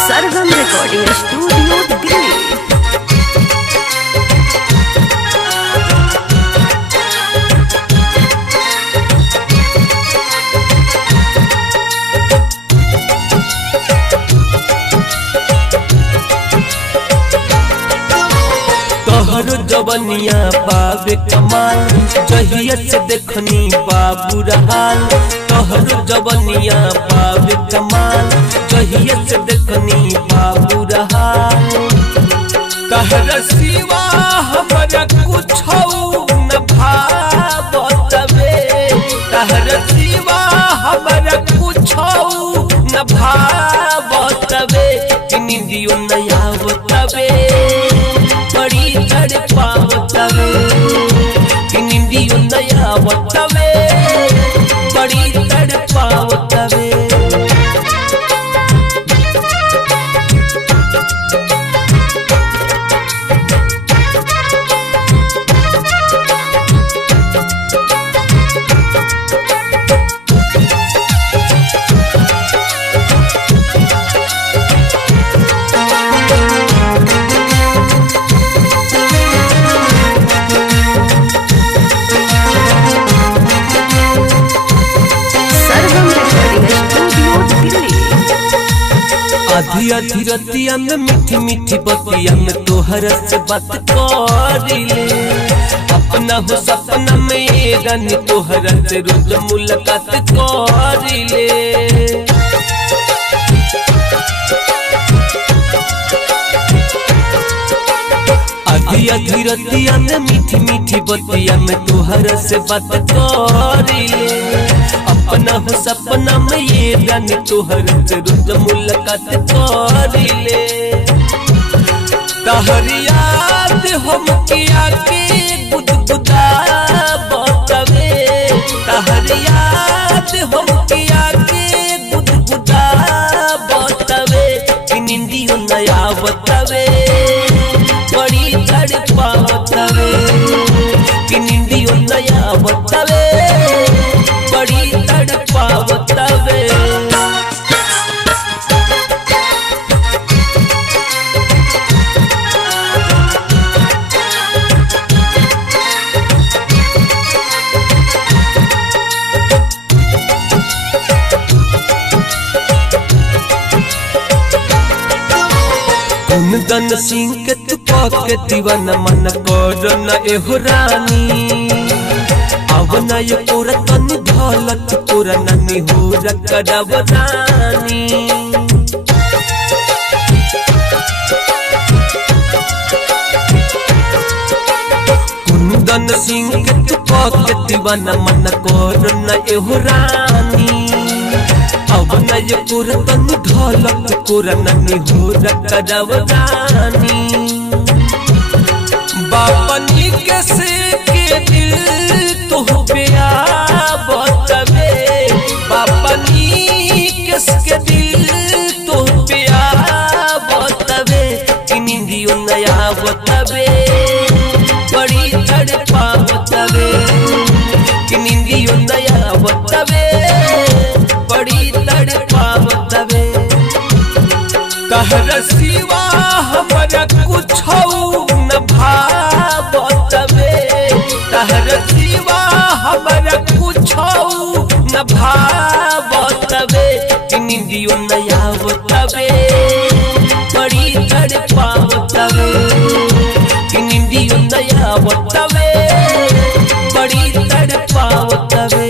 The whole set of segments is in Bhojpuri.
सरगम रिकॉर्डिंग स्टूडियो दिल्ली। तोहरो जवनिया पावे कमाल, जहिया से देखनी बाबू रहाल। तोहरो जवनिया पावे कमाल, जहिया से देखनी बाबू रहाल। तहरा सिवा हमरा कुछो न भावतवे, तहरा सिवा हमरा कुछो न भावतवे। निंदियो न आवतवे, बड़ी तड़पावतवे। निंदियो न आवतवे, बड़ी तड़पावतवे। आधी आधी रतिया में मीठी मीठी बतिया में तोहर से बात करिले। अपना हो सपना में रानी तोहर से रोज मुलाकात करिले। आधी आधी रतिया में मीठी मीठी बतिया में तोहर से बात करिले। अपना हो सपना में ये रानी तोहर से रोज मुलाकात करिले। तहर याद हम किया के गुदगुदा बतवे, तहर याद हम किया के गुदगुदा बतवे। निंदियो न आवतवे, बड़ी तड़पावतवे। निंदियो न आवतवे, बड़ी तड़पावतवे। कुंदन सिंह के तू के दीवाना मन कर न एहो रानी। आवना ये पूरा तनी ढलत पूरा ननी हो रकड़व रानी। कुंदन सिंह के तू के दीवाना मन कर न एहो रानी। आवना ये पूरा तनी ढलत पूरा ननी हो रकड़व रानी। बापनी कैसे के दिल तो पे आवतवे, बापनी किसके दिल तो पे आवतवे। निंदियो न आवतवे, बड़ी तड़पावतवे। निंदियो न आवतवे, बड़ी तड़पावतवे। तहरा सिवा हमरा कुछो न भावतवे, तहरा सिवा हमरा कुछो न भावतवे। निंदियो न आवतवे, बड़ी तड़पावतवे। निंदियो न आवतवे, बड़ी तड़पावतवे।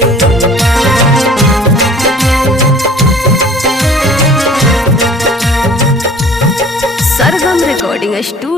सरगम रिकॉर्डिंग स्टूडियो।